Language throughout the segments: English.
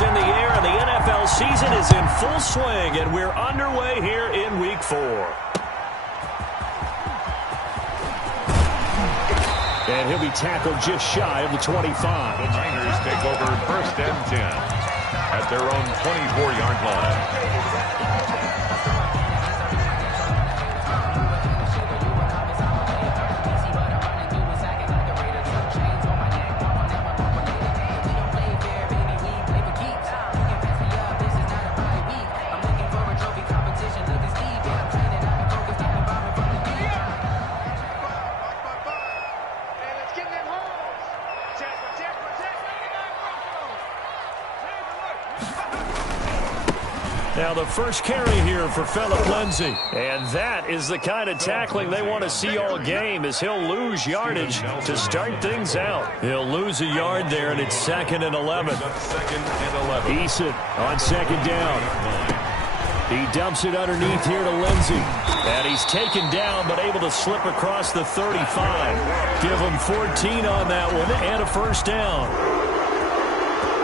is in the air, and the NFL season is in full swing, and we're underway here in Week 4. And he'll be tackled just shy of the 25. The Niners take over 1st and 10 at their own 24-yard line. Now the first carry here for Phillip Lindsay. And that is the kind of tackling they want to see all game, as he'll lose yardage to start things out. He'll lose a yard there, and it's 2nd and 11. Eason on 2nd down. He dumps it underneath here to Lindsay. And he's taken down, but able to slip across the 35. Give him 14 on that one, and a 1st down.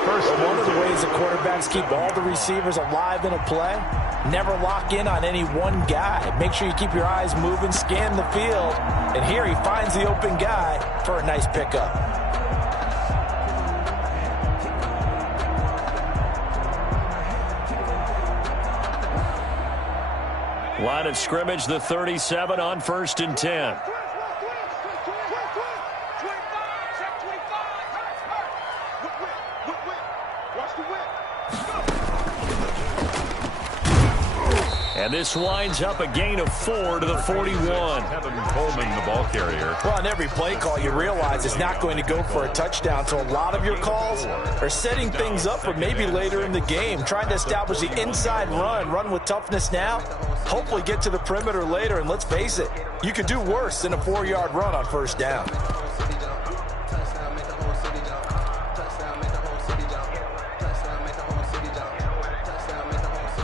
One of the ways the quarterbacks keep all the receivers alive in a play, never lock in on any one guy. Make sure you keep your eyes moving, scan the field, and here he finds the open guy for a nice pickup. Line of scrimmage, the 37 on 1st and 10. And this winds up a gain of 4 to the 41. Kevin Coleman, the ball carrier. Well, on every play call, you realize it's not going to go for a touchdown. So a lot of your calls are setting things up for maybe later in the game, trying to establish the inside run with toughness now, hopefully get to the perimeter later. And let's face it, you could do worse than a 4-yard run on 1st down.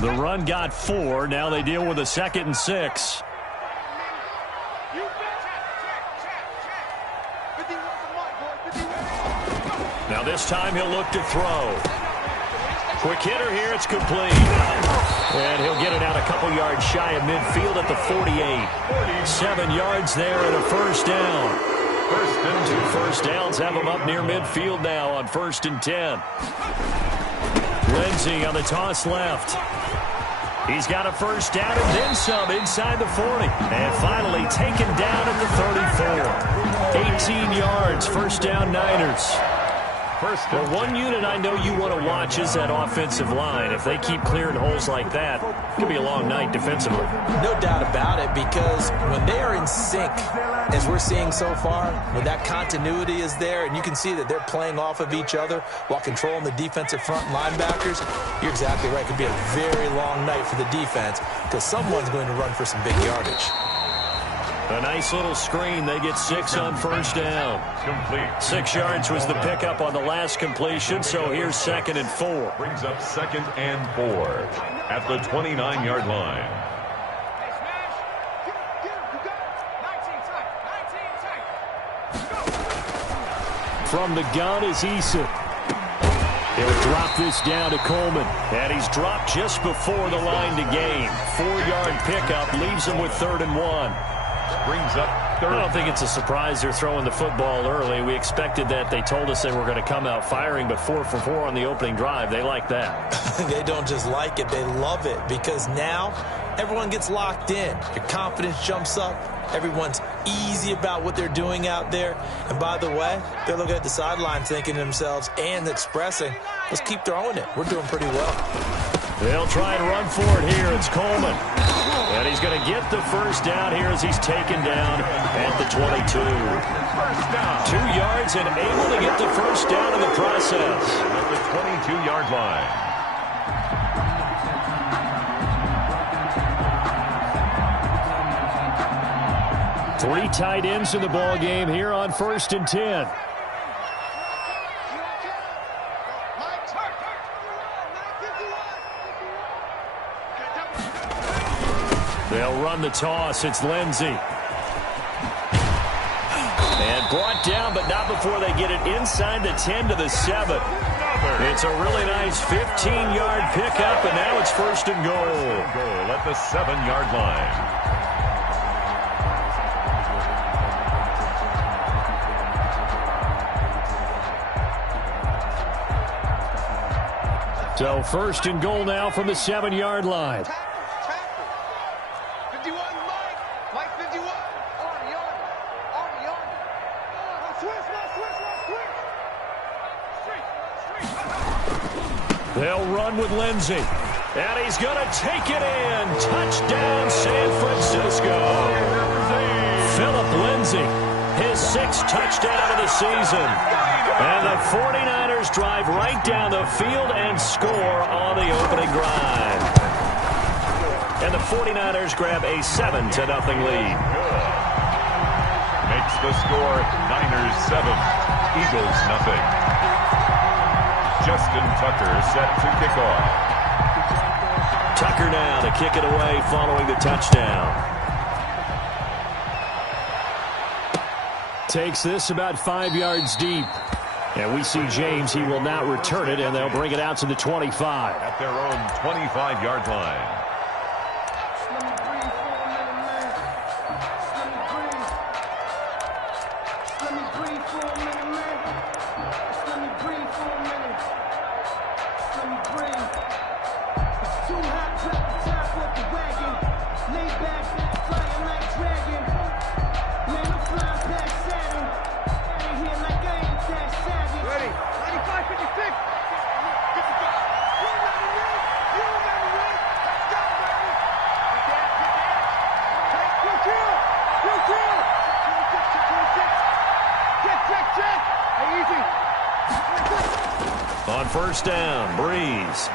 The run got 4. Now they deal with a 2nd and 6. Now this time he'll look to throw. Quick hitter here. It's complete. And he'll get it out a couple yards shy of midfield at the 48. 7 yards there and a 1st down. 2 first downs have him up near midfield now on 1st and 10. Lindsay on the toss left. He's got a 1st down and then some inside the 40. And finally taken down at the 34. 18 yards, 1st down Niners. Well, one unit I know you want to watch is that offensive line. If they keep clearing holes like that, it could be a long night defensively. No doubt about it, because when they are in sync, as we're seeing so far, when that continuity is there, and you can see that they're playing off of each other while controlling the defensive front linebackers, you're exactly right. It could be a very long night for the defense, because someone's going to run for some big yardage. A nice little screen. They get 6 on 1st down. Complete. 6 yards was the pickup on the last completion, so here's 2nd and 4. Brings up 2nd and 4 at the 29-yard line. From the gun is Eason. He'll drop this down to Coleman. And he's dropped just before the line to gain. 4-yard pickup leaves him with 3rd and 1. Brings up 3rd. I don't think it's a surprise they're throwing the football early. We expected that. They told us they were going to come out firing, but 4 for 4 on the opening drive. They like that. They don't just like it, they love it, because now everyone gets locked in. Your confidence jumps up. Everyone's easy about what they're doing out there. And by the way, they're looking at the sideline thinking to themselves and expressing, let's keep throwing it. We're doing pretty well. They'll try and run for it here. It's Coleman. And he's going to get the 1st down here as he's taken down at the 22. 2 yards and able to get the 1st down in the process. At the 22-yard line. Three tight ends in the ball game here on 1st and 10. They'll run the toss. It's Lindsay. And brought down, but not before they get it inside the 10 to the 7. It's a really nice 15-yard pickup, and now it's first and goal. Goal at the 7-yard line. So first and goal now from the 7-yard line. 51, Mike 51. They'll run with Lindsey. And he's going to take it in. Touchdown, San Francisco. Philip Lindsey, his 6th touchdown of the season. And the 49ers drive right down the field and score on the opening drive. And the 49ers grab a 7-0 lead. Makes the score Niners 7, Eagles 0. Justin Tucker set to kick off. Tucker now to kick it away following the touchdown. Takes this about 5 yards deep. And we see James. He will not return it, and they'll bring it out to the 25. At their own 25-yard line. On first down, Breeze.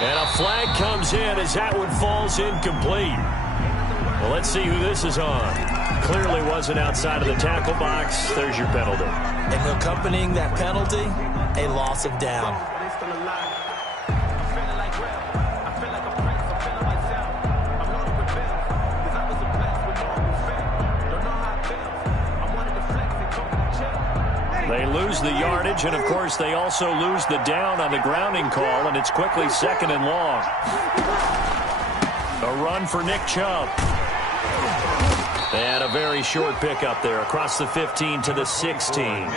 And a flag comes in as that one falls incomplete. Well, let's see who this is on. Clearly wasn't outside of the tackle box. There's your penalty. And accompanying that penalty, a loss of down. They lose the yardage, and of course they also lose the down on the grounding call, and it's quickly 2nd and long. A run for Nick Chubb. They had a very short pickup there across the 15 to the 16.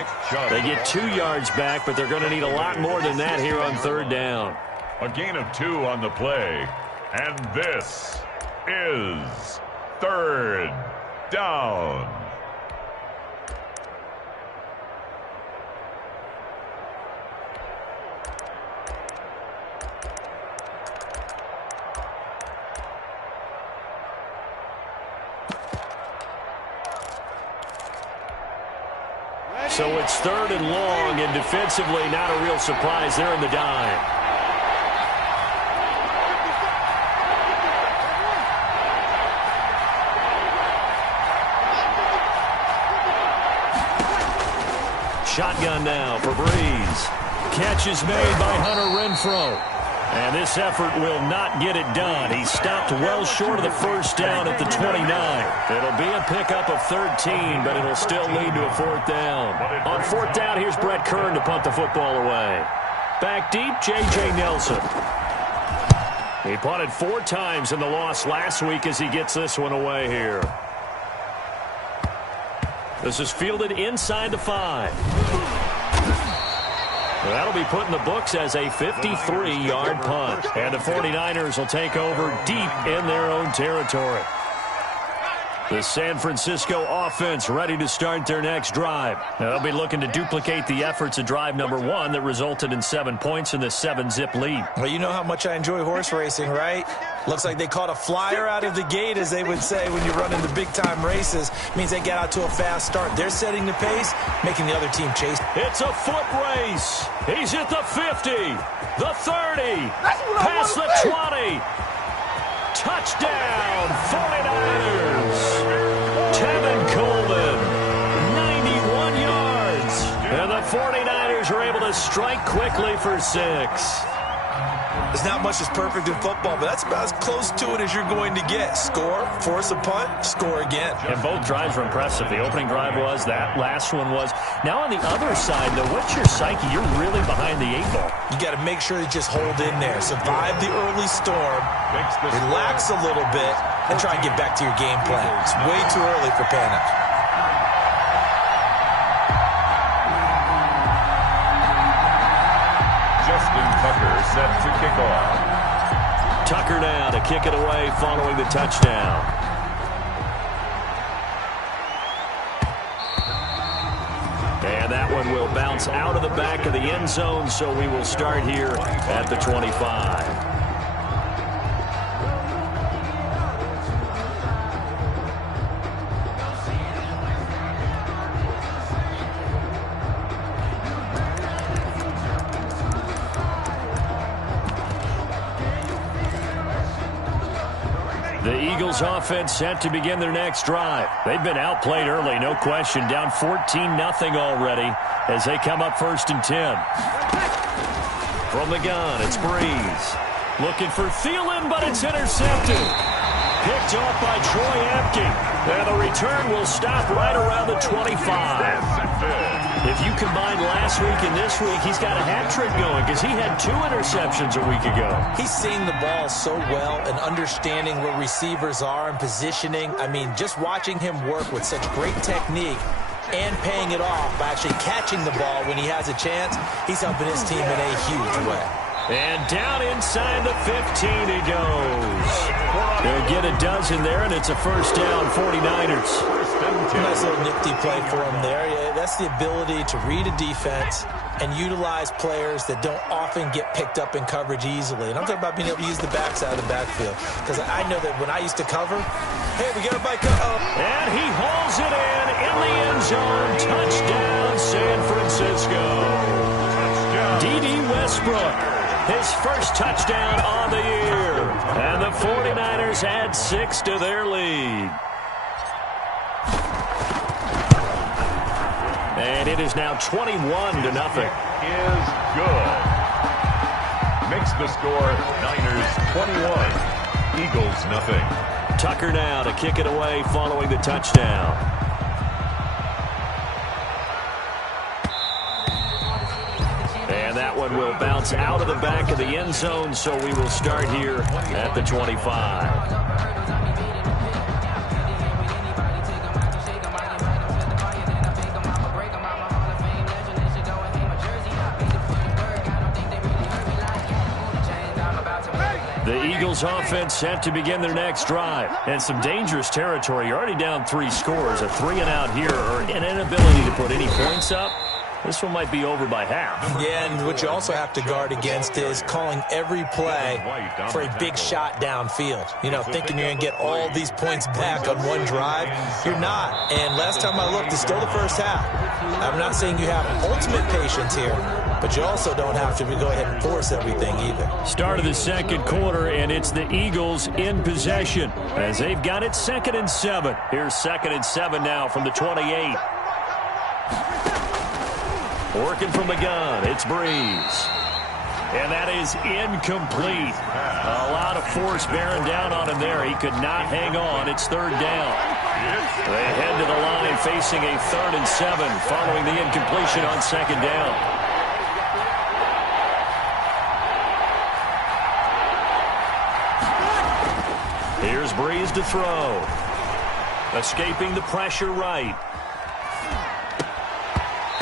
They get 2 yards back, but they're going to need a lot more than that here on 3rd down. A gain of 2 on the play, and this is 3rd down. So it's 3rd and long, and defensively not a real surprise there in the dime. Shotgun now for Breeze. Catch is made by Hunter Renfrow. And this effort will not get it done. He stopped well short of the first down at the 29. It'll be a pickup of 13, but it'll still lead to a 4th down. On 4th down, here's Brett Kern to punt the football away. Back deep, J.J. Nelson. He punted 4 times in the loss last week as he gets this one away here. This is fielded inside the 5. Well, that'll be put in the books as a 53-yard punt. And the 49ers will take over deep in their own territory. The San Francisco offense ready to start their next drive. Now, they'll be looking to duplicate the efforts of drive number 1 that resulted in 7 points in the 7-zip lead. Well, you know how much I enjoy horse racing, right? Looks like they caught a flyer out of the gate, as they would say when you're running the big-time races. Means they get out to a fast start. They're setting the pace, making the other team chase. It's a foot race. He's at the 50, the 30, past the 20. Touchdown, 49ers. Tevin Coleman, 91 yards. And the 49ers are able to strike quickly for 6. There's not much that's perfect in football, but that's about as close to it as you're going to get. Score, force a punt, score again. And both drives were impressive. The opening drive was, that last one was. Now on the other side, though, what's your psyche? You're really behind the 8-ball. You got to make sure you just hold in there. Survive the early storm, relax a little bit, and try and get back to your game plan. It's way too early for panic. Tucker set to kick off. Tucker now to kick it away following the touchdown. And that one will bounce out of the back of the end zone, so we will start here at the 25. The Eagles offense set to begin their next drive. They've been outplayed early, no question. Down 14-0 already as they come up 1st and 10. From the gun, it's Breeze. Looking for Thielen, but it's intercepted. Picked off by Troy Apke. And the return will stop right around the 25. If you combine last week and this week, he's got a hat trick going because he had 2 interceptions a week ago. He's seeing the ball so well and understanding where receivers are and positioning. I mean, just watching him work with such great technique and paying it off by actually catching the ball when he has a chance, he's helping his team in a huge way. And down inside the 15 he goes. They'll get a dozen there, and it's a first down, 49ers. Nice little nifty play for him there. Yeah, that's the ability to read a defense and utilize players that don't often get picked up in coverage easily. And I'm talking about being able to use the backside of the backfield. Because I know that when I used to cover, hey, we got a bike up. And he hauls it in the end zone. Touchdown, San Francisco. D.D. Westbrook, his first touchdown on the year. And the 49ers add 6 to their lead. And it is now 21-0. Is good. Makes the score Niners 21, Eagles nothing. Tucker now to kick it away following the touchdown. And that one will bounce out of the back of the end zone, so we will start here at the 25. The Eagles offense set to begin their next drive. And some dangerous territory. You're already down 3 scores. A 3-and-out here, or an inability to put any points up. This one might be over by half. Yeah, and what you also have to guard against is calling every play for a big shot downfield. You know, thinking you're going to get all these points back on one drive. You're not. And last time I looked, it's still the first half. I'm not saying you have ultimate patience here, but you also don't have to go ahead and force everything either. Start of the second quarter, and it's the Eagles in possession as they've got it 2nd and 7. Here's 2nd and 7 now from the 28. Working from the gun, it's Breeze. And that is incomplete. A lot of force bearing down on him there. He could not hang on. It's 3rd down. They head to the line facing a 3rd and 7 following the incompletion on 2nd down. Here's Breeze to throw. Escaping the pressure right.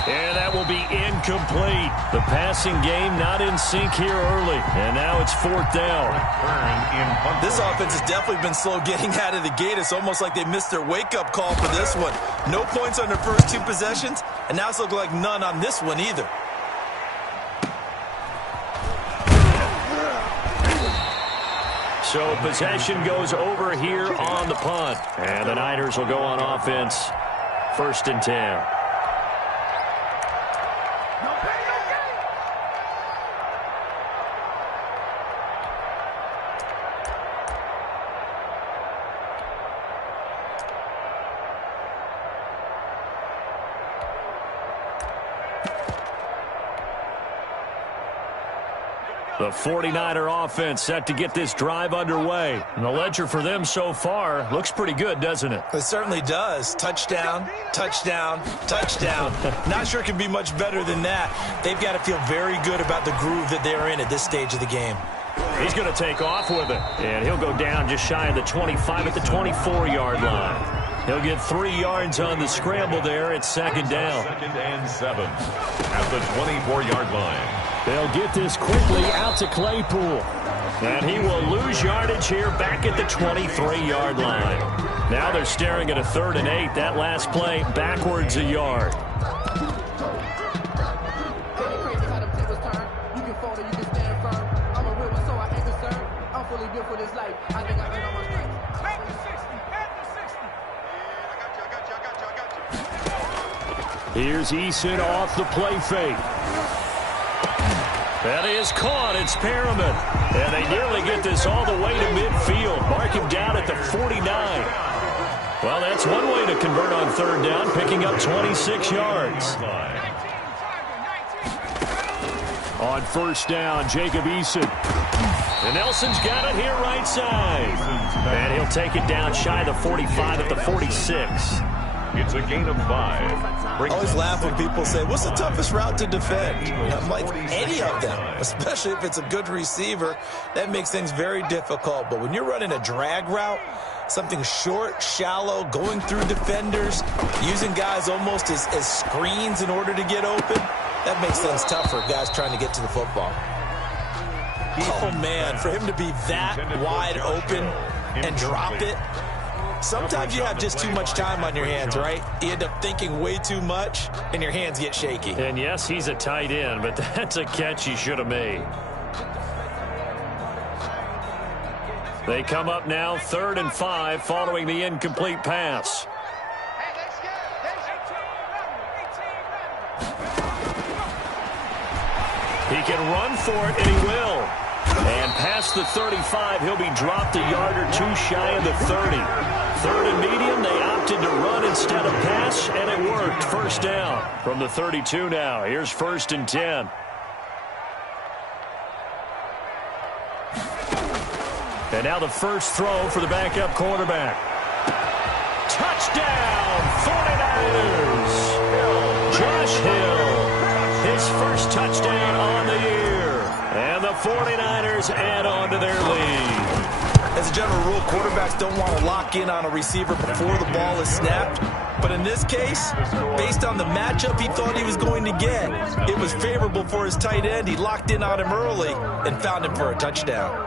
And that will be incomplete. The passing game not in sync here early. And now it's 4th down. This offense has definitely been slow getting out of the gate. It's almost like they missed their wake-up call for this one. No points on their first 2 possessions, and now it's looking like none on this one either. So possession goes over here on the punt. And the Niners will go on offense. 1st and 10. The 49er offense set to get this drive underway. And the ledger for them so far looks pretty good, doesn't it? It certainly does. Touchdown, touchdown, touchdown. Not sure it can be much better than that. They've got to feel very good about the groove that they're in at this stage of the game. He's going to take off with it. And he'll go down just shy of the 25 at the 24-yard line. He'll get 3 yards on the scramble there. It's second down. 2nd and 7 at the 24-yard line. They'll get this quickly out to Claypool. And he will lose yardage here back at the 23-yard line. Now they're staring at a 3rd and 8. That last play backwards a yard. Here's Eason off the play fake. That is caught. It's Perriman. And they nearly get this all the way to midfield. Mark him down at the 49. Well, that's one way to convert on 3rd down, picking up 26 yards. On 1st down, Jacob Eason. And Nelson's got it here right side. And he'll take it down shy of the 45 at the 46. It's a gain of 5. I always laugh when people say, what's the toughest route to defend? I'm like, any of them, especially if it's a good receiver. That makes things very difficult. But when you're running a drag route, something short, shallow, going through defenders, using guys almost as screens in order to get open, that makes things tough for guys trying to get to the football. Oh, man, for him to be that wide open and drop it, sometimes you have just too much time on your hands, right? You end up thinking way too much, and your hands get shaky. And yes, he's a tight end, but that's a catch he should have made. They come up now 3rd and 5 following the incomplete pass. He can run for it, and he will. And past the 35, he'll be dropped a yard or 2 shy of the 30. 3rd and medium, they opted to run instead of pass, and it worked. 1st down from the 32 now. Here's 1st and 10. And now the first throw for the backup quarterback. Touchdown, 49ers! Josh Hill, his first touchdown on the year. And the 49ers add on to their lead. As a general rule, quarterbacks don't want to lock in on a receiver before the ball is snapped. But in this case, based on the matchup he thought he was going to get, it was favorable for his tight end. He locked in on him early and found him for a touchdown.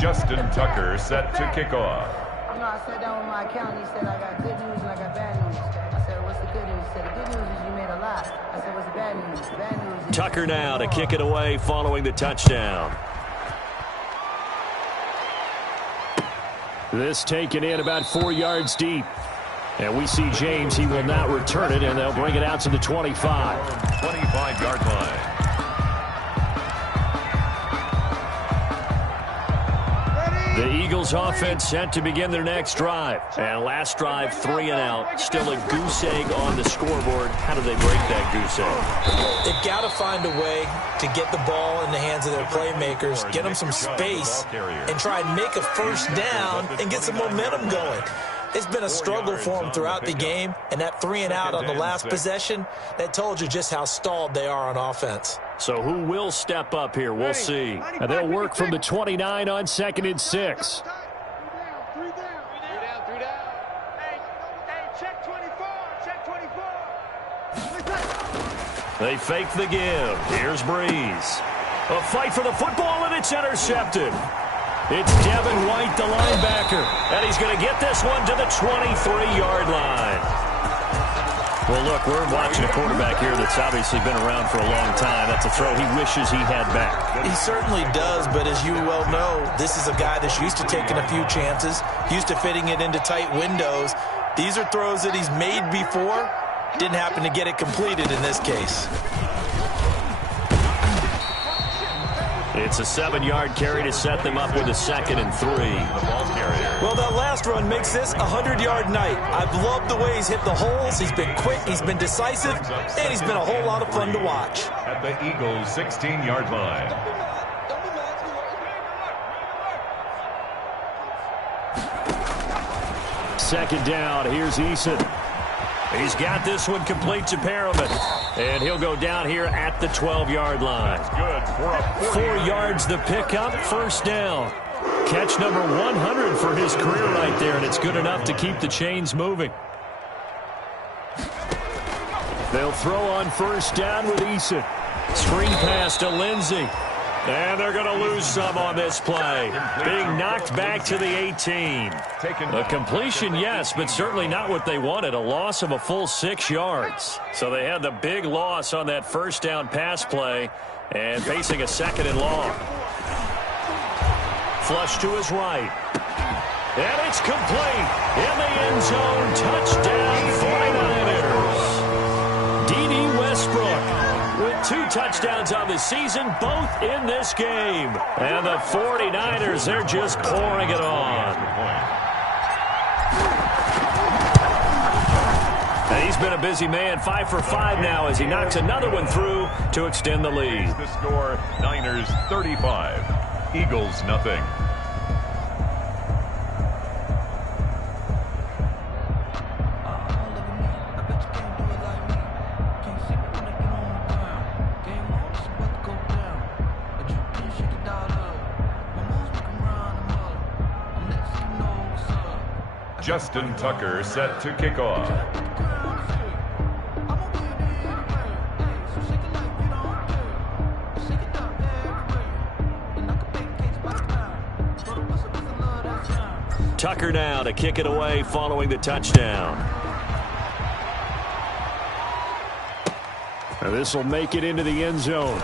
Justin Tucker set to kick off. I sat down with my accountant. He said, I got good news and I got bad news. I said, what's the good news? He said, the good news is you made a lot. I said, what's the bad news? The bad news is Tucker now to kick it away following the touchdown. This taken in about 4 yards deep. And we see James. He will not return it, and they'll bring it out to the 25. 25-yard line. The Eagles offense set to begin their next drive. And last drive, 3 and out. Still a goose egg on the scoreboard. How do they break that goose egg? They've got to find a way to get the ball in the hands of their playmakers, get them some space, and try and make a first down and get some momentum going. It's been a struggle for them throughout the game, and that 3 and out on the last possession, that told you just how stalled they are on offense. So who will step up here? We'll see. And they'll work from the 29 on 2nd and 6. Three down. Hey, check 24. Check 24. They fake the give. Here's Breeze. A fight for the football, and it's intercepted. It's Devin White, the linebacker. And he's going to get this one to the 23-yard line. Well, look, we're watching a quarterback here that's obviously been around for a long time. That's a throw he wishes he had back. He certainly does, but as you well know, this is a guy that's used to taking a few chances, used to fitting it into tight windows. These are throws that he's made before. Didn't happen to get it completed in this case. It's a 7-yard carry to set them up with a 2nd and 3. The ball carrier. Well, that last run makes this a 100-yard night. I've loved the way he's hit the holes. He's been quick, he's been decisive, and he's been a whole lot of fun to watch. At the Eagles' 16-yard line. Second down, here's Eason. He's got this one complete to Perriman. And he'll go down here at the 12-yard line. Good for a 4 yards the pickup, first down. Catch number 100 for his career right there, and it's good enough to keep the chains moving. They'll throw on first down with Eason. Screen pass to Lindsey. And they're going to lose some on this play. Being knocked back to the 18. A completion, yes, but certainly not what they wanted. A loss of a full 6 yards. So they had the big loss on that first down pass play and facing a 2nd and long. Flush to his right. And it's complete. In the end zone, touchdown 49ers. D.D. Westbrook with 2 touchdowns on the season, both in this game. And the 49ers, they're just pouring it on. And he's been a busy man, 5 for 5 now as he knocks another one through to extend the lead. The score, Niners 35, Eagles nothing. Justin Tucker set to kick off. Tucker now to kick it away following the touchdown. This will make it into the end zone.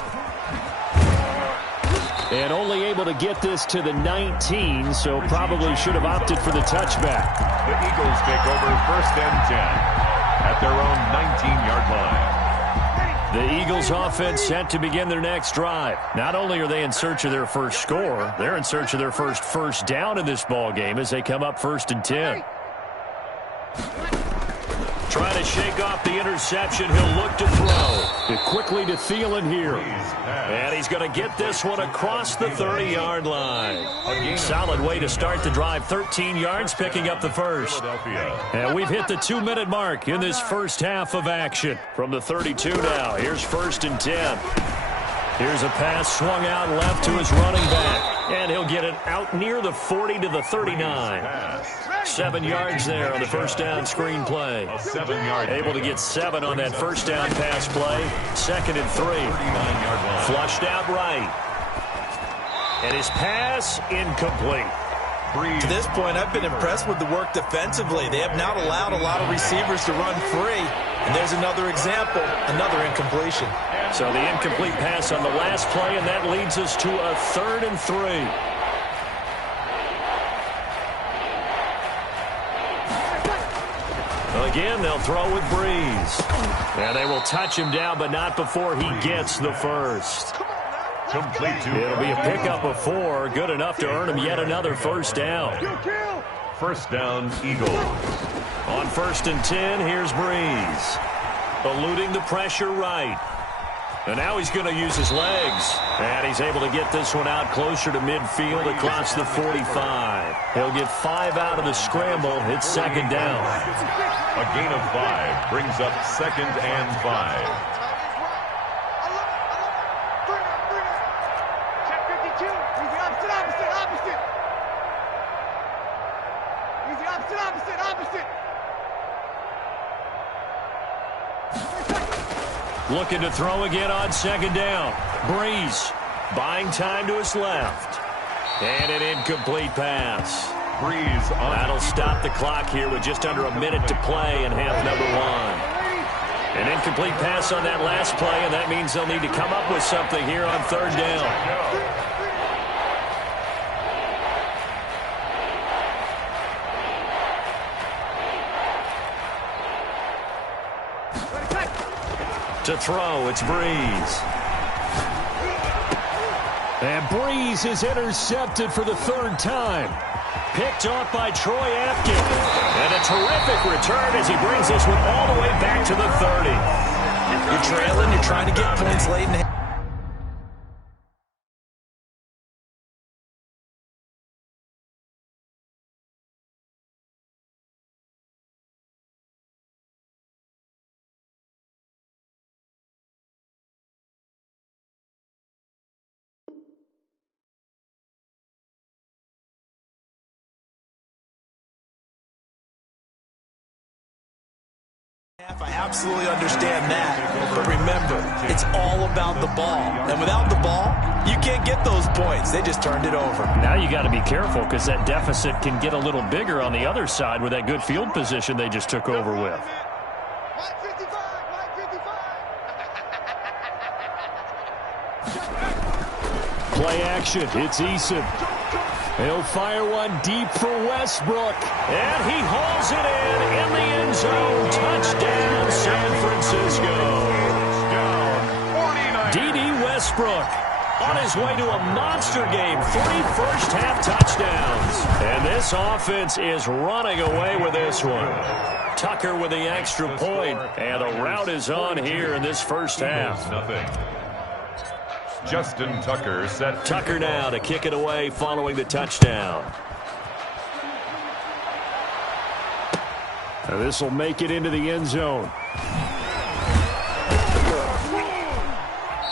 And only able to get this to the 19, so probably should have opted for the touchback. The Eagles take over 1st and 10 at their own 19-yard line. The Eagles offense set to begin their next drive. Not only are they in search of their first score, they're in search of their first down in this ball game as they come up 1st and 10. Trying to shake off the interception. He'll look to throw. Quickly to Thielen here. And he's going to get this one across the 30-yard line. Solid way to start the drive. 13 yards, picking up the first. And we've hit the 2-minute mark in this first half of action. From the 32 now, here's 1st and 10. Here's a pass swung out left to his running back. And he'll get it out near the 40 to the 39. 7 yards there on the first down screen play. Able to get 7 on that first down pass play. 2nd and 3. Flushed out right. And his pass incomplete. To this point, I've been impressed with the work defensively. They have not allowed a lot of receivers to run free. And there's another example, another incompletion. So the incomplete pass on the last play, and that leads us to a 3rd and 3. Again, they'll throw with Breeze. And they will touch him down, but not before he gets the first. Complete to It'll be a pickup of 4, good enough to earn him yet another first down. First down, Eagles. On 1st and 10, here's Breeze. Eluding the pressure right. And now he's going to use his legs. And he's able to get this one out closer to midfield across the 45. He'll get 5 out of the scramble. It's 2nd down. A gain of 5 brings up 2nd and 5. Check 52. Easy opposite. Easy opposite. Looking to throw again on 2nd down. Breeze buying time to his left. And an incomplete pass. Breeze on. That'll stop the clock here with just under a minute to play in half number 1. An incomplete pass on that last play, and that means they'll need to come up with something here on 3rd down. To throw, it's Breeze. And Breeze is intercepted for the third time. Picked off by Troy Apke. And a terrific return as he brings this one all the way back to the 30. You're trailing. You're trying to get points late in the I absolutely understand that, but remember, it's all about the ball. And without the ball, you can't get those points. They just turned it over. Now you got to be careful because that deficit can get a little bigger on the other side with that good field position they just took over with. 155. Play action. It's Eason. He'll fire one deep for Westbrook. And he hauls it in the end zone. Touchdown, San Francisco. D.D. Westbrook on his way to a monster game. 3 first-half touchdowns. And this offense is running away with this one. Tucker with the extra point. And the route is on here in this first half. Nothing. Justin Tucker set. Tucker now to kick it away following the touchdown. This will make it into the end zone.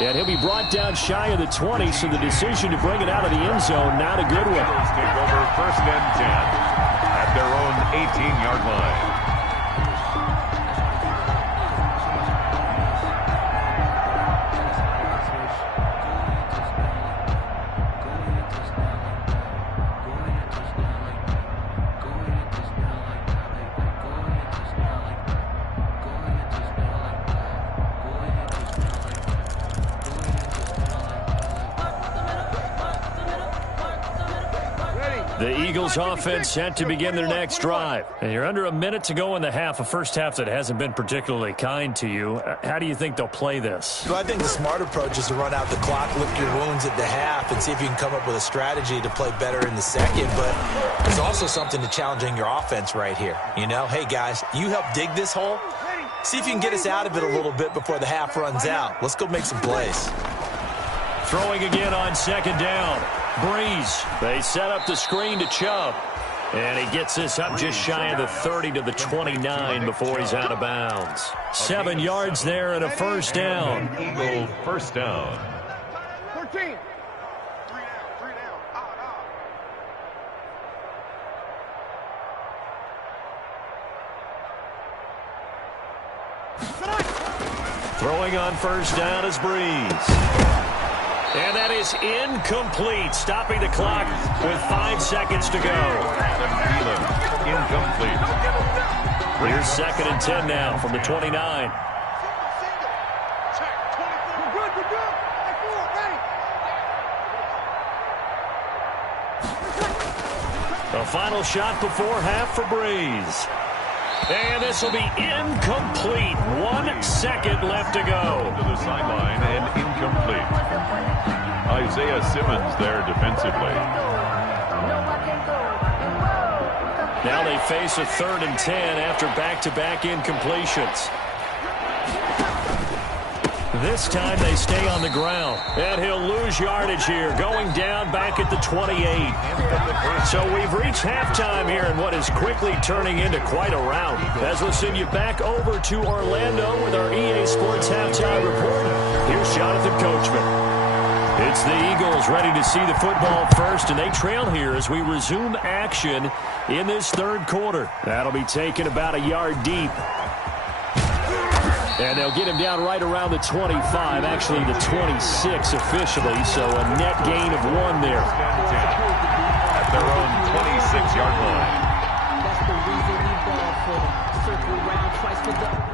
And he'll be brought down shy of the 20, so the decision to bring it out of the end zone, not a good one. Take over 1st and 10 at their own 18-yard line. The Eagles offense set to begin their next drive. And you're under a minute to go in the half, a first half that hasn't been particularly kind to you. How do you think they'll play this? Well, I think the smart approach is to run out the clock, lick your wounds at the half, and see if you can come up with a strategy to play better in the second. But there's also something to challenging your offense right here. You know, hey, guys, you help dig this hole. See if you can get us out of it a little bit before the half runs out. Let's go make some plays. Throwing again on 2nd down. Breeze. They set up the screen to Chubb. And he gets this up just shy of the 30 to the 29 before he's out of bounds. 7 yards there and a first down. Eagle first down. 13. 3 down. 3 down. Throwing on first down is Breeze. And that is incomplete, stopping the clock with 5 seconds to go. Incomplete. Here's 2nd and 10 now from the 29. We're good. We're good. Ready. The final shot before half for Breeze. And this will be incomplete. 1 second left to go. To the sideline and incomplete. Isaiah Simmons there defensively. Now they face a 3rd and 10 after back-to-back incompletions. This time they stay on the ground. And he'll lose yardage here, going down back at the 28. So we've reached halftime here in what is quickly turning into quite a rout. As we'll send you back over to Orlando with our EA Sports Halftime Report, here's Jonathan Coachman. It's the Eagles ready to see the football first, and they trail here as we resume action in this 3rd quarter. That'll be taken about a yard deep. And they'll get him down right around the 25, actually the 26 officially, so a net gain of 1 there. At their own 26-yard line. That's the reason we ball for them. Circle around twice for the...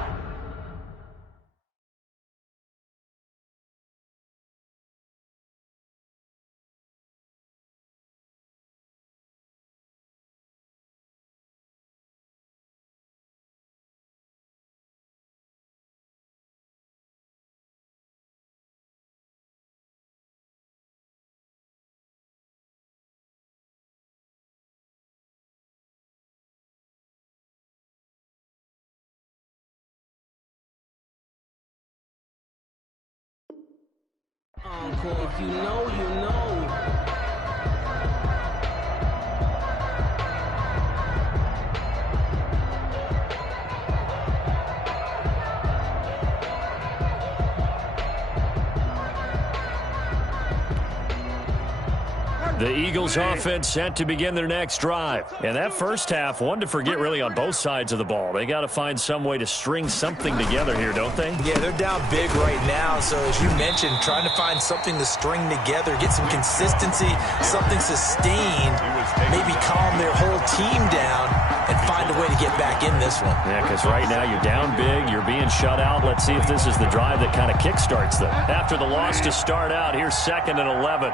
encore. If you know, you know. The Eagles offense set to begin their next drive. And that first half, one to forget really on both sides of the ball. They got to find some way to string something together here, don't they? Yeah, they're down big right now. So as you mentioned, trying to find something to string together, get some consistency, something sustained, maybe calm their whole team down and find a way to get back in this one. Yeah, because right now you're down big, you're being shut out. Let's see if this is the drive that kind of kickstarts them. After the loss to start out, here's 2nd and 11.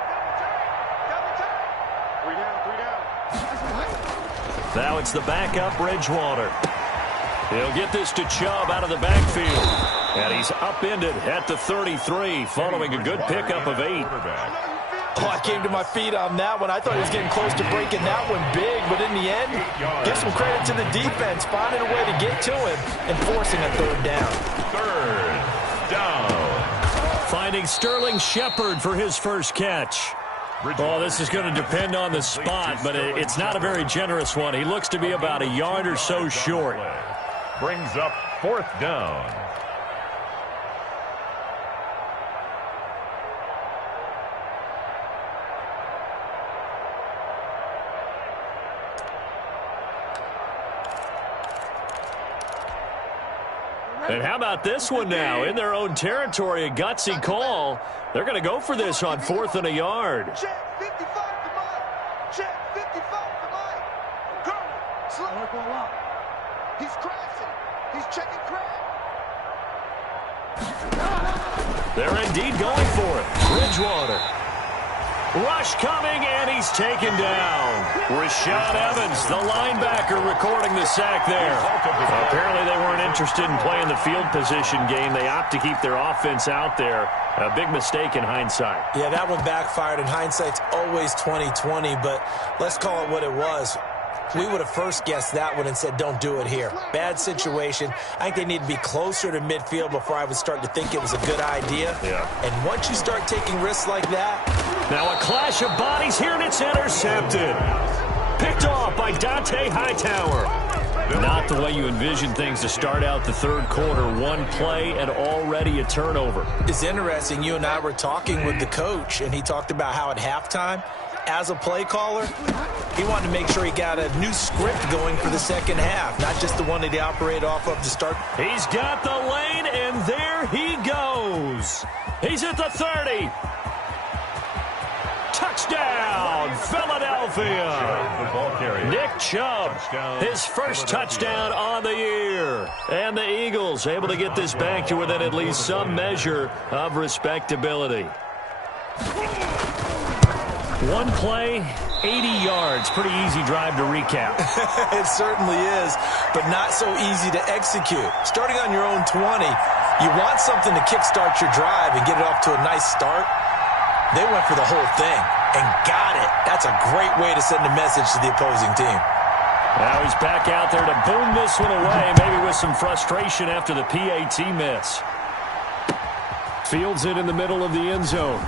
Now it's the backup, Bridgewater. He'll get this to Chubb out of the backfield. And he's upended at the 33, following a good pickup of 8. Oh, I came to my feet on that one. I thought he was getting close to breaking that one big, but in the end, give some credit to the defense, finding a way to get to him and forcing a 3rd down. 3rd down. Finding Sterling Shepard for his first catch. Oh, this is going to depend on the spot, but it's not a very generous one. He looks to be about a yard or so short. Brings up 4th down. And how about this one now? In their own territory, a gutsy call. They're going to go for this on 4th and a yard. Check 55 to Mike. Check 55 to Mike. Go. Slow. He's crashing. He's checking crash. They're indeed going for it. Bridgewater. Rush coming, and he's taken down. Rashad Evans, the linebacker, recording the sack there. Apparently they weren't interested in playing the field position game. They opt to keep their offense out there. A big mistake in hindsight. Yeah, that one backfired. In hindsight's always 20/20, but let's call it what it was. We would have first guessed that one and said, don't do it here. Bad situation. I think they need to be closer to midfield before I would start to think it was a good idea. Yeah. And once you start taking risks like that. Now a clash of bodies here, and it's intercepted. Picked off by Dante Hightower. Not the way you envision things to start out the 3rd quarter. One play and already a turnover. It's interesting. You and I were talking with the coach, and he talked about how at halftime, as a play caller, he wanted to make sure he got a new script going for the second half, not just the one that he operated off of to start. He's got the lane, and there he goes. He's at the 30. Touchdown, Philadelphia. Nick Chubb, his first touchdown on the year. And the Eagles able to get this back to within at least some measure of respectability. One play, 80 yards. Pretty easy drive to recap. It certainly is, but not so easy to execute. Starting on your own 20, you want something to kickstart your drive and get it off to a nice start. They went for the whole thing and got it. That's a great way to send a message to the opposing team. Now he's back out there to boom this one away, maybe with some frustration after the PAT miss. Fields it in the middle of the end zone.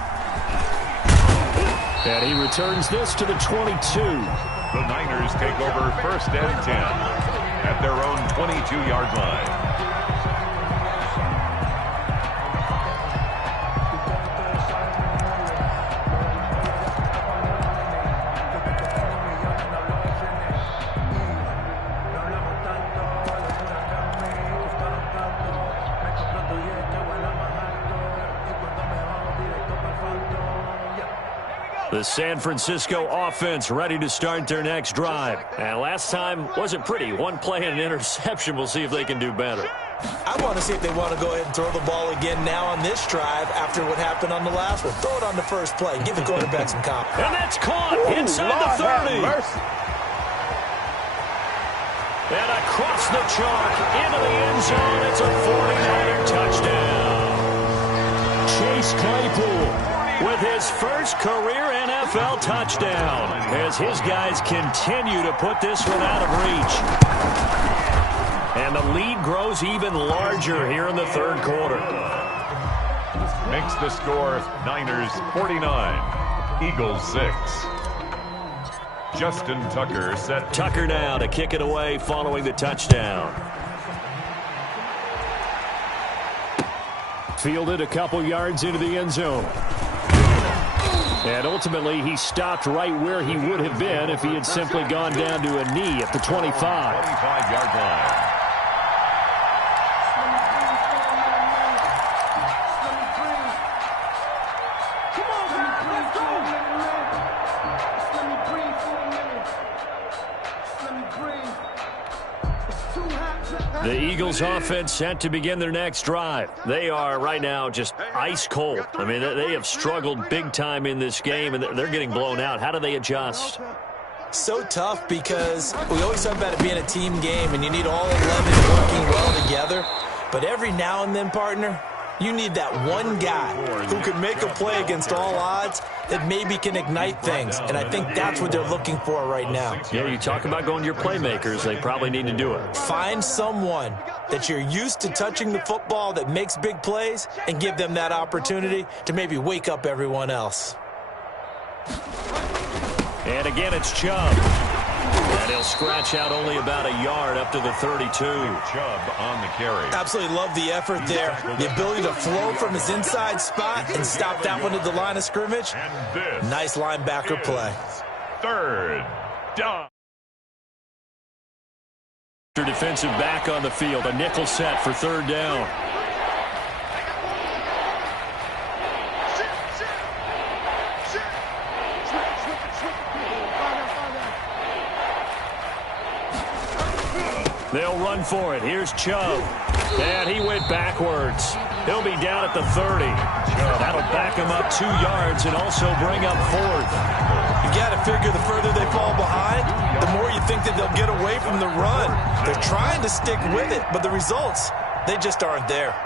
And he returns this to the 22. The Niners take over 1st and 10 at their own 22-yard line. The San Francisco offense ready to start their next drive. And last time wasn't pretty. One play and an interception. We'll see if they can do better. I want to see if they want to go ahead and throw the ball again now on this drive after what happened on the last one. Throw it on the first play. Give the quarterback some confidence. And that's caught inside the 30. And across the chalk into the end zone. It's a 49er touchdown. Chase Claypool with his first career NFL touchdown as his guys continue to put this one out of reach. And the lead grows even larger here in the 3rd quarter. makes the score Niners 49, Eagles 6. Justin Tucker set. Tucker now to kick it away following the touchdown. Fielded a couple yards into the end zone. And ultimately, he stopped right where he would have been if he had simply gone down to a knee at the 25. 25-yard line. The Eagles offense set to begin their next drive. They are right now just ice cold. I mean, they have struggled big time in this game, and they're getting blown out. How do they adjust? So tough because we always talk about it being a team game, and you need all 11 working well together. But every now and then, partner, you need that one guy who can make a play against all odds that maybe can ignite things. And I think that's what they're looking for right now. Yeah, you talk about going to your playmakers. They probably need to do it. Find someone that you're used to touching the football that makes big plays and give them that opportunity to maybe wake up everyone else. And again, it's Chubb. And he'll scratch out only about a yard up to the 32. Chubb on the carry. Absolutely love the effort there. The ability to flow from his inside spot and stop that one at the line of scrimmage. And this Nice linebacker play. third down. Defensive back on the field. A nickel set for third down. They'll run for it. Here's Chubb. And he went backwards. He'll be down at the 30. That'll back him up 2 yards and also bring up fourth. You got to figure the further they fall behind, the more you think that they'll get away from the run. They're trying to stick with it, but the results, they just aren't there.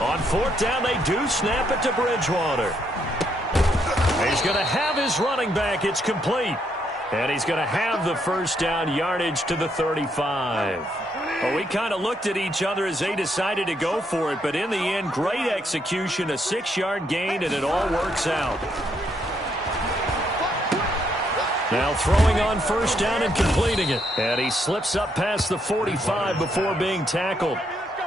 On fourth down, they do snap it to Bridgewater. He's going to have his running back. It's complete. And he's going to have the first down yardage to the 35. Well, we kind of looked at each other as they decided to go for it. But in the end, great execution, a 6-yard gain, and it all works out. Now throwing on first down and completing it. And he slips up past the 45 before being tackled.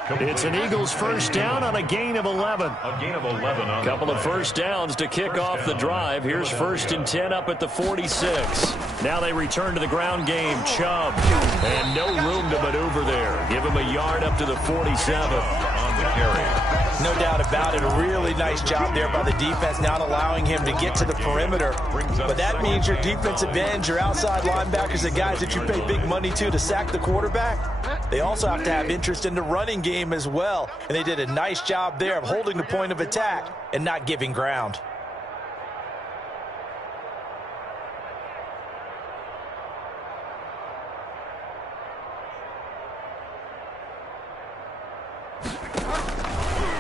It's an Eagles first down on a gain of 11. A gain of 11 on Couple of first downs to kick off the drive. Here's first and 10 up at the 46. Now they return to the ground game. Chubb. And no room to maneuver there. Give him a yard up to the 47. on the carry. No doubt about it. A really nice job there by the defense, not allowing him to get to the perimeter. But that means your defensive ends, your outside linebackers, the guys that you pay big money to sack the quarterback, they also have to have interest in the running game as well. And they did a nice job there of holding the point of attack and not giving ground.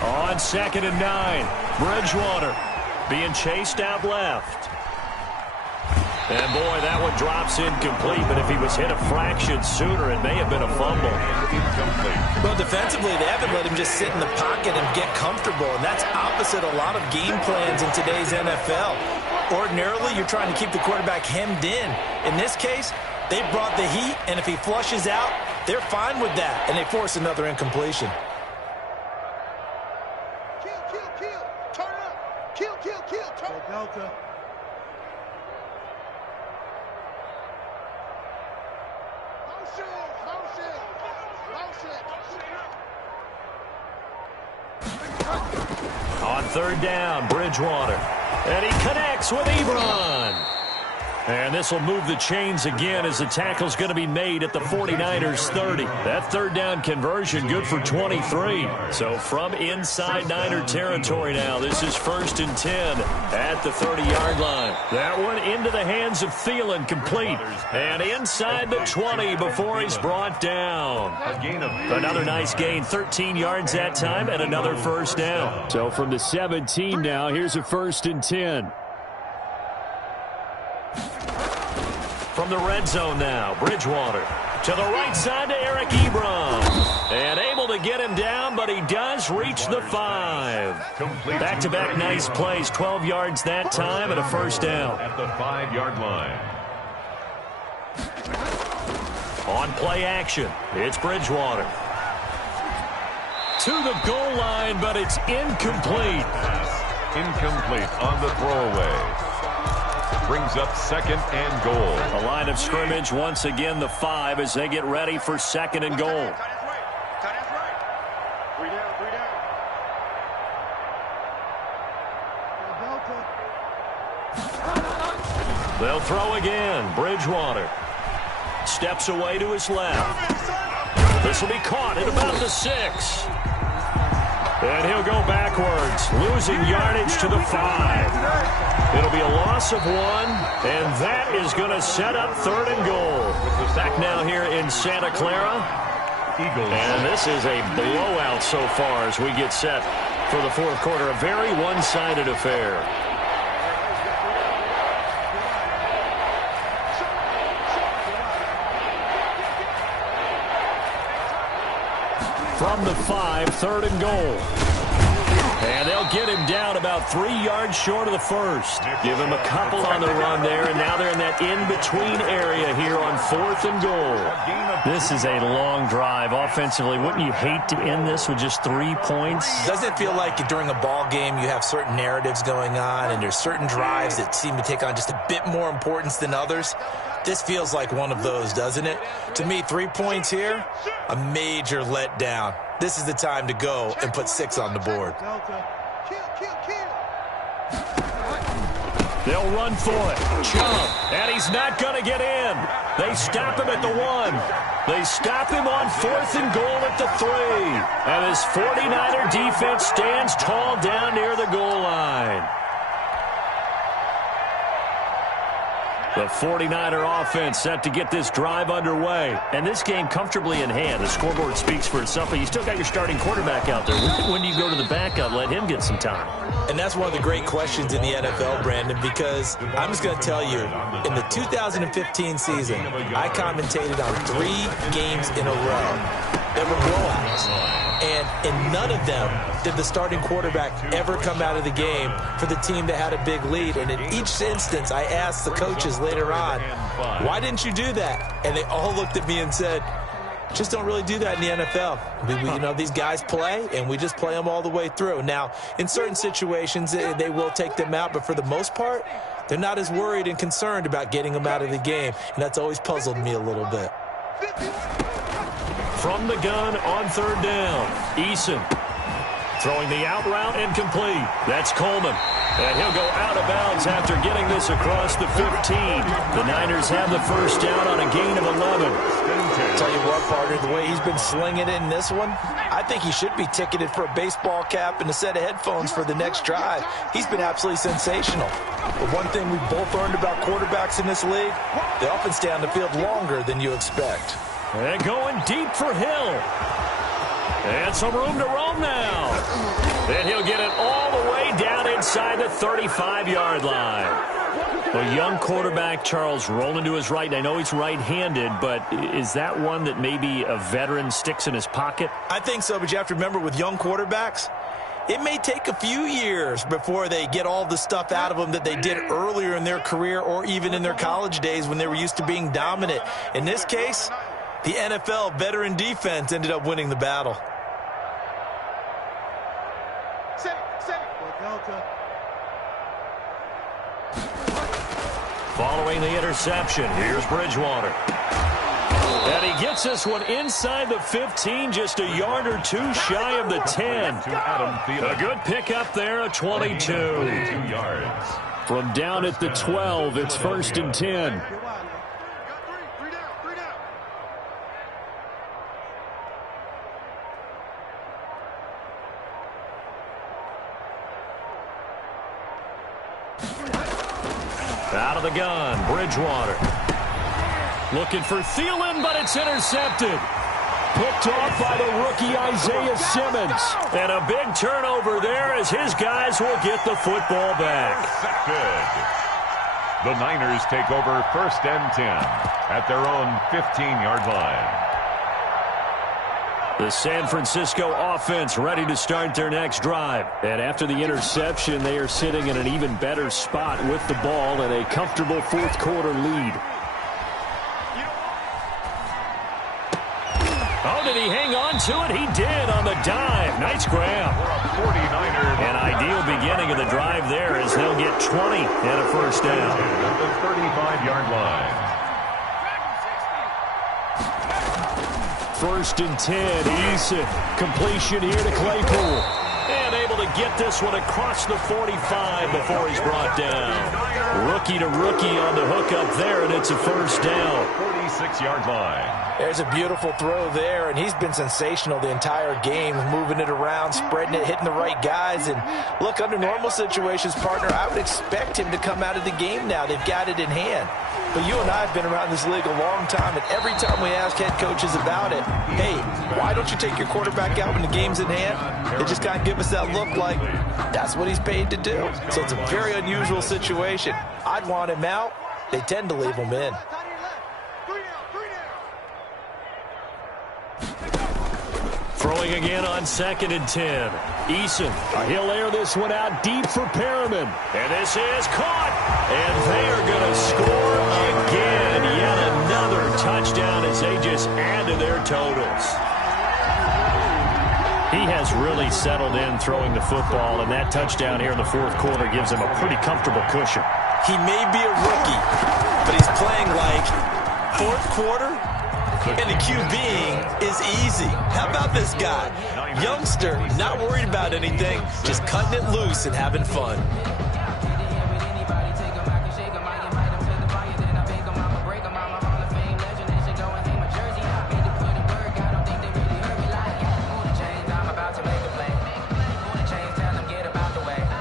On 2nd and 9, Bridgewater being chased out left. And boy, that one drops incomplete, but if he was hit a fraction sooner, it may have been a fumble. Incomplete. Well, defensively, they haven't let him just sit in the pocket and get comfortable, and that's opposite a lot of game plans in today's NFL. Ordinarily, you're trying to keep the quarterback hemmed in. In this case, they brought the heat, and if he flushes out, they're fine with that, and they force another incompletion. Delta. On 3rd down, Bridgewater. And he connects with Ebron. And this will move the chains again as the tackle's going to be made at the 49ers 30. That third down conversion good for 23. So from inside Niner territory now, this is 1st and 10 at the 30-yard line. That one into the hands of Thielen, complete. And inside the 20 before he's brought down. Another nice gain, 13 yards that time, and another first down. So from the 17 now, here's a 1st and 10. From the red zone now, Bridgewater to the right side to Eric Ebron. And able to get him down, but he does reach the 5. Back-to-back nice plays, 12 yards that time and a first down. At the 5-yard line. On play action, it's Bridgewater. To the goal line, but it's incomplete. Incomplete on the throwaway. Brings up 2nd and goal. The line of scrimmage once again the 5 as they get ready for 2nd and goal. They'll throw again. Bridgewater steps away to his left. This will be caught at about the 6. And he'll go backwards, losing yardage to the 5. It'll be a loss of 1, and that is going to set up 3rd and goal. Back now here in Santa Clara. And this is a blowout so far as we get set for the 4th quarter. A very one-sided affair. From the 5, 3rd and goal. And they'll get him down about 3 yards short of the 1st. Give him a couple on the run there, and now they're in that in-between area here on 4th and goal. This is a long drive offensively. Wouldn't you hate to end this with just 3 points? Doesn't it feel like during a ball game you have certain narratives going on, and there's certain drives that seem to take on just a bit more importance than others? This feels like one of those, doesn't it? To me, 3 points here, a major letdown. This is the time to go and put 6 on the board. They'll run for it. Chubb, and he's not going to get in. They stop him at the 1. They stop him on 4th and goal at the 3. And this 49er defense stands tall down near the goal line. The 49er offense set to get this drive underway. And this game comfortably in hand. The scoreboard speaks for itself, but you still got your starting quarterback out there. When do you go to the backup, let him get some time? And that's one of the great questions in the NFL, Brandon, because I'm just going to tell you, in the 2015 season, I commentated on 3 games in a row that were blowouts. And in none of them did the starting quarterback ever come out of the game for the team that had a big lead. And in each instance, I asked the coaches later on, why didn't you do that? And they all looked at me and said, just don't really do that in the NFL. These guys play, and we just play them all the way through. Now, in certain situations, they will take them out, but for the most part, they're not as worried and concerned about getting them out of the game. And that's always puzzled me a little bit. From the gun on 3rd down, Eason throwing the out route incomplete. That's Coleman. And he'll go out of bounds after getting this across the 15. The Niners have the first down on a gain of 11. Tell you what, partner, the way he's been slinging it in this one, I think he should be ticketed for a baseball cap and a set of headphones for the next drive. He's been absolutely sensational. But one thing we've both learned about quarterbacks in this league, they often stay on the field longer than you expect. And going deep for Hill. And some room to roam now. And he'll get it all the way down inside the 35-yard line. A young quarterback, Charles, rolling to his right. I know he's right-handed, but is that one that maybe a veteran sticks in his pocket? I think so, but you have to remember with young quarterbacks, it may take a few years before they get all the stuff out of them that they did earlier in their career or even in their college days when they were used to being dominant. In this case, the NFL veteran defense ended up winning the battle. Following the interception, here's Bridgewater. And he gets this one inside the 15, just a yard or two shy of the 10. A good pickup there, a 22. 22 yards. From down at the 12, it's 1st and 10. Out of the gun, Bridgewater. Looking for Thielen, but it's intercepted. Picked off by the rookie Isaiah Simmons. And a big turnover there as his guys will get the football back. The Niners take over 1st and 10 at their own 15-yard line. The San Francisco offense ready to start their next drive. And after the interception, they are sitting in an even better spot with the ball and a comfortable fourth-quarter lead. Oh, did he hang on to it? He did on the dive. Nice grab. An ideal beginning of the drive there as they'll get 20 and a first down. At the 35-yard line. 1st and 10, Eason. Completion here to Claypool. And able to get this one across the 45 before he's brought down. Rookie to rookie on the hook up there, and it's a first down. 46-yard line. There's a beautiful throw there, and he's been sensational the entire game, moving it around, spreading it, hitting the right guys. And look, under normal situations, partner, I would expect him to come out of the game now. They've got it in hand. But you and I have been around this league a long time, and every time we ask head coaches about it, hey, why don't you take your quarterback out when the game's in hand? They just kind of give us that look like that's what he's paid to do. So it's a very unusual situation. I'd want him out. They tend to leave him in. Throwing again on 2nd and 10. Eason. He'll air this one out deep for Perriman. And this is caught. And they are going to score again. Yet another touchdown as they just add to their totals. He has really settled in throwing the football, and that touchdown here in the fourth quarter gives him a pretty comfortable cushion. He may be a rookie, but he's playing like fourth quarter. And the QB is easy. How about this guy? Youngster, not worried about anything, just cutting it loose and having fun.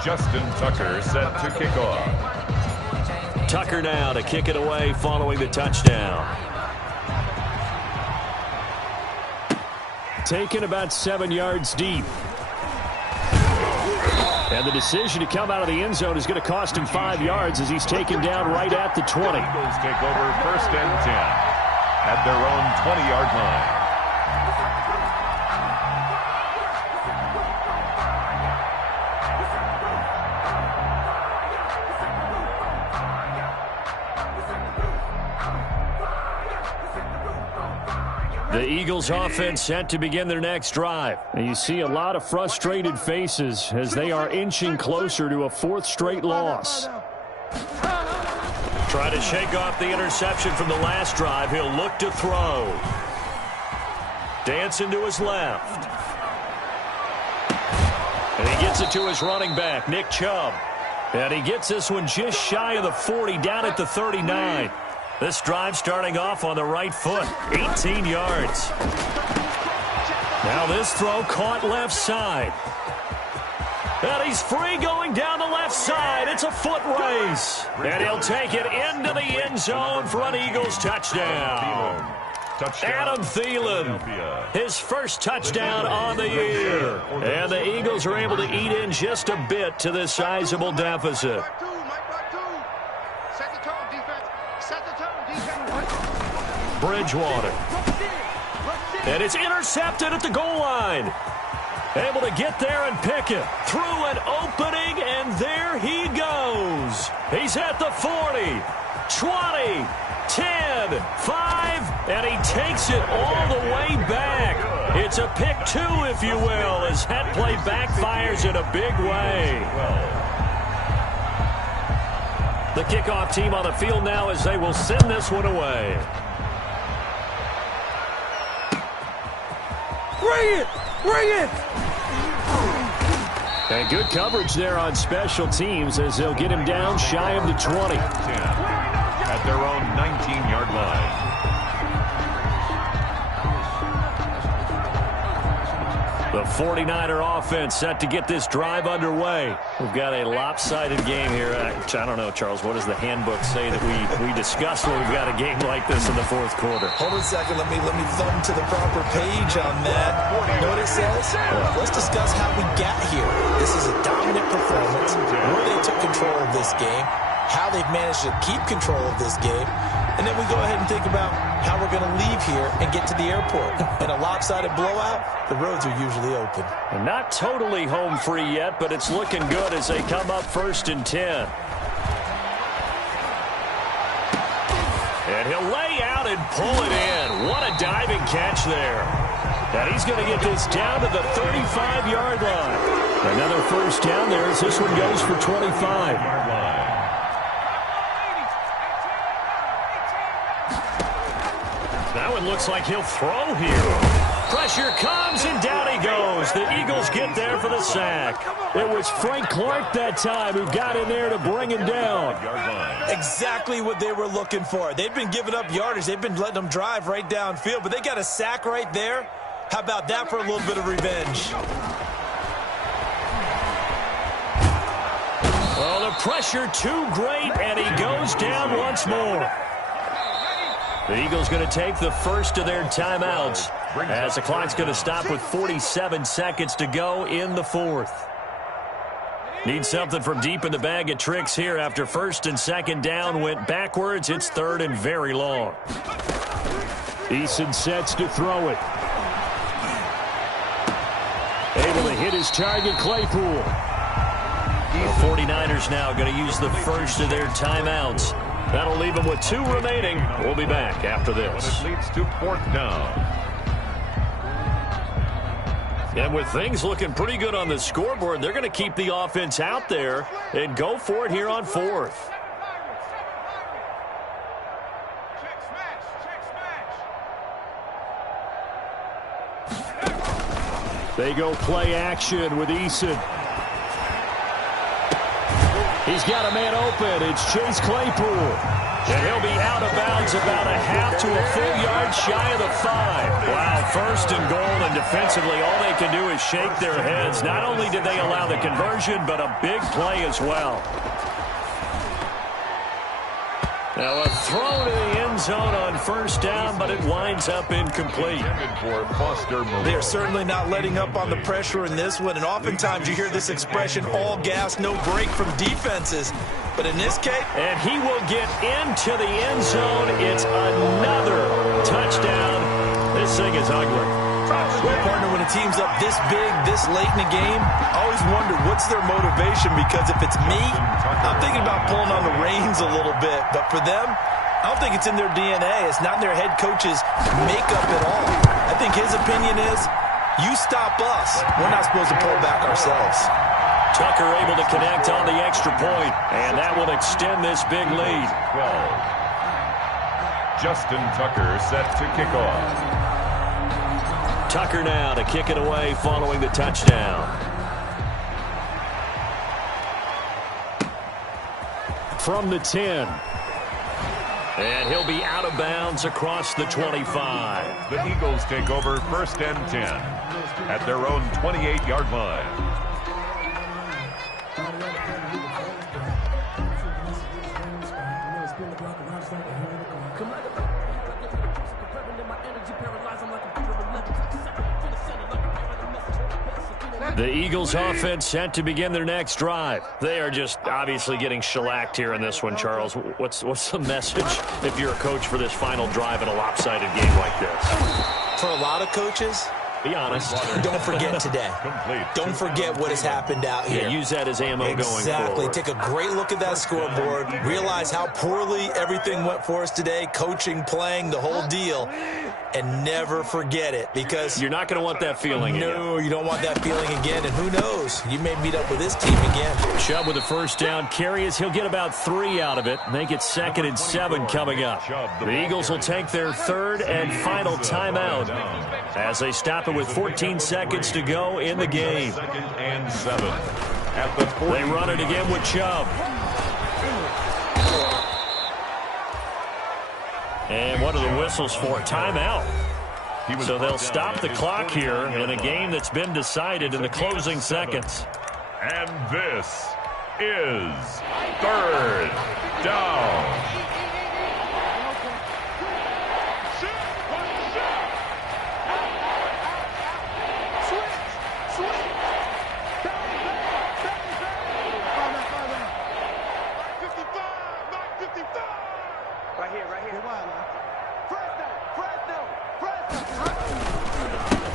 Justin Tucker set to kick off. Tucker now to kick it away following the touchdown. Taken about 7 yards deep. And the decision to come out of the end zone is going to cost him 5 yards as he's taken down right at the 20. Eagles take over 1st and 10 at their own 20-yard line. The Eagles offense set to begin their next drive. And you see a lot of frustrated faces as they are inching closer to a 4th straight loss. Try to shake off the interception from the last drive. He'll look to throw. Dancing to his left. And he gets it to his running back, Nick Chubb. And he gets this one just shy of the 40, down at the 39. This drive starting off on the right foot, 18 yards. Now this throw caught left side. And he's free going down the left side. It's a foot race. And he'll take it into the end zone for an Eagles touchdown. Adam Thielen, his first touchdown on the year. And the Eagles are able to eat in just a bit to this sizable deficit. Bridgewater. And it's intercepted at the goal line. Able to get there and pick it. Through an opening, and there he goes. He's at the 40, 20, 10, 5, and he takes it all the way back. It's a pick two, if you will, as that play backfires in a big way. The kickoff team on the field now as they will send this one away. Bring it! Bring it! And good coverage there on special teams as they'll get him down shy of the 20. 10 at their own 19-yard line. The 49er offense set to get this drive underway. We've got a lopsided game here. I don't know, Charles, what does the handbook say that we discuss when we've got a game like this in the fourth quarter? Hold on a second. Let me thumb to the proper page on that. You know what it says? Let's discuss how we got here. This is a dominant performance, where they took control of this game, how they've managed to keep control of this game, and then we go ahead and think about how we're going to leave here and get to the airport. In a lopsided blowout, the roads are usually open. And not totally home free yet, but it's looking good as they come up 1st and 10. And he'll lay out and pull it in. What a diving catch there. And he's going to get this down to the 35-yard line. Another first down there as this one goes for 25. Now it looks like he'll throw here. Pressure comes, and down he goes. The Eagles get there for the sack. It was Frank Clark that time who got in there to bring him down. Exactly what they were looking for. They've been giving up yardage. They've been letting them drive right downfield, but they got a sack right there. How about that for a little bit of revenge? Well, the pressure too great, and he goes down once more. The Eagles going to take the first of their timeouts as the clock's going to stop with 47 seconds to go in the fourth. Need something from deep in the bag of tricks here after 1st and 2nd down went backwards. It's 3rd and very long. Eason sets to throw it. Able to hit his target, Claypool. The 49ers now going to use the first of their timeouts. That'll leave them with 2 remaining. We'll be back after this. It leads to 4th down. And with things looking pretty good on the scoreboard, they're going to keep the offense out there and go for it here on 4th. They go play action with Eason. He's got a man open. It's Chase Claypool. And he'll be out of bounds about a half to a full yard shy of the 5. Wow, 1st and goal, and defensively all they can do is shake their heads. Not only did they allow the conversion, but a big play as well. Now a throw to the end zone on 1st down, but it winds up incomplete. They're certainly not letting up on the pressure in this one, and oftentimes you hear this expression, all gas, no break from defenses. But in this case... And he will get into the end zone. It's another touchdown. This thing is ugly. Well, partner, when a team's up this big, this late in the game, I always wonder what's their motivation, because if it's me, I'm thinking about pulling on the reins a little bit. But for them, I don't think it's in their DNA. It's not in their head coach's makeup at all. I think his opinion is, you stop us. We're not supposed to pull back ourselves. Tucker able to connect on the extra point, and that will extend this big lead. 12. Justin Tucker set to kick off. Tucker now to kick it away following the touchdown. From the 10. And he'll be out of bounds across the 25. The Eagles take over 1st and 10 at their own 28-yard line. The Eagles offense set to begin their next drive. They are just obviously getting shellacked here in this one, Charles. What's the message if you're a coach for this final drive in a lopsided game like this? For a lot of coaches, be honest. Don't forget today. Don't forget what has happened out here. Yeah, use that as ammo going forward. Exactly. Take a great look at that scoreboard. Realize how poorly everything went for us today. Coaching, playing, the whole deal. And never forget it, because you're not going to want that feeling again. No, you don't want that feeling again. And who knows? You may meet up with this team again. Chubb with the first down carry as he'll get about 3 out of it. Make it 2nd and 7 coming up. The Eagles will take their 3rd and final timeout as they stop it with 14 seconds to go in the game. 2nd and 7 at the 40. They run it again with Chubb. And what are the whistles for? Timeout. So they'll stop the clock here in a game that's been decided in the closing seconds. And this is 3rd down.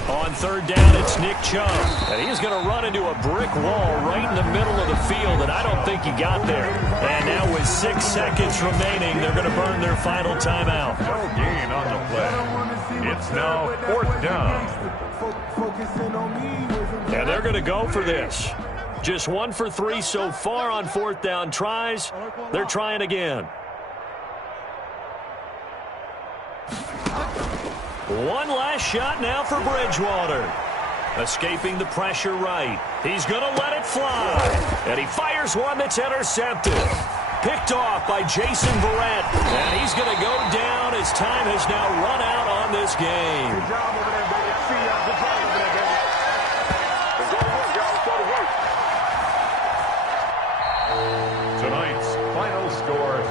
On 3rd down, it's Nick Chubb. And he's going to run into a brick wall right in the middle of the field, and I don't think he got there. And now with 6 seconds remaining, they're going to burn their final timeout. No gain on the play. It's now 4th down. And they're going to go for this. Just 1 for 3 so far on 4th down tries. They're trying again. One last shot now for Bridgewater. Escaping the pressure right. He's going to let it fly. And he fires one that's intercepted. Picked off by Jason Verrett. And he's going to go down as time has now run out on this game. Good job over there, baby. I see y'all. Good job over there, baby. Let's go to work, y'all. Let's go to work. Tonight's final score,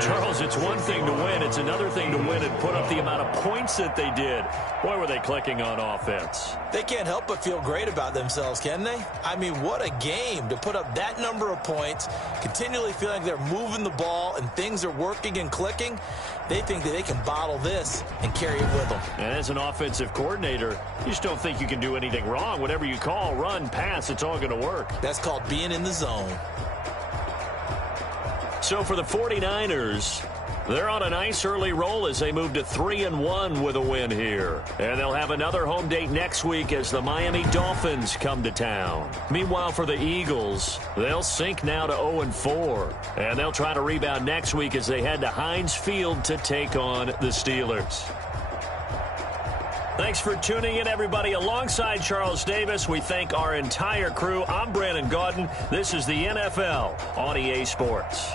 Charles, it's one thing to win. It's another thing to win and put up the amount of points that they did. Boy, were they clicking on offense. They can't help but feel great about themselves, can they? I mean, what a game to put up that number of points, continually feeling like they're moving the ball and things are working and clicking. They think that they can bottle this and carry it with them. And as an offensive coordinator, you just don't think you can do anything wrong. Whatever you call, run, pass, it's all going to work. That's called being in the zone. So for the 49ers, they're on a nice early roll as they move to 3-1 with a win here. And they'll have another home date next week as the Miami Dolphins come to town. Meanwhile, for the Eagles, they'll sink now to 0-4. And they'll try to rebound next week as they head to Heinz Field to take on the Steelers. Thanks for tuning in, everybody. Alongside Charles Davis, we thank our entire crew. I'm Brandon Gaudin. This is the NFL on EA Sports.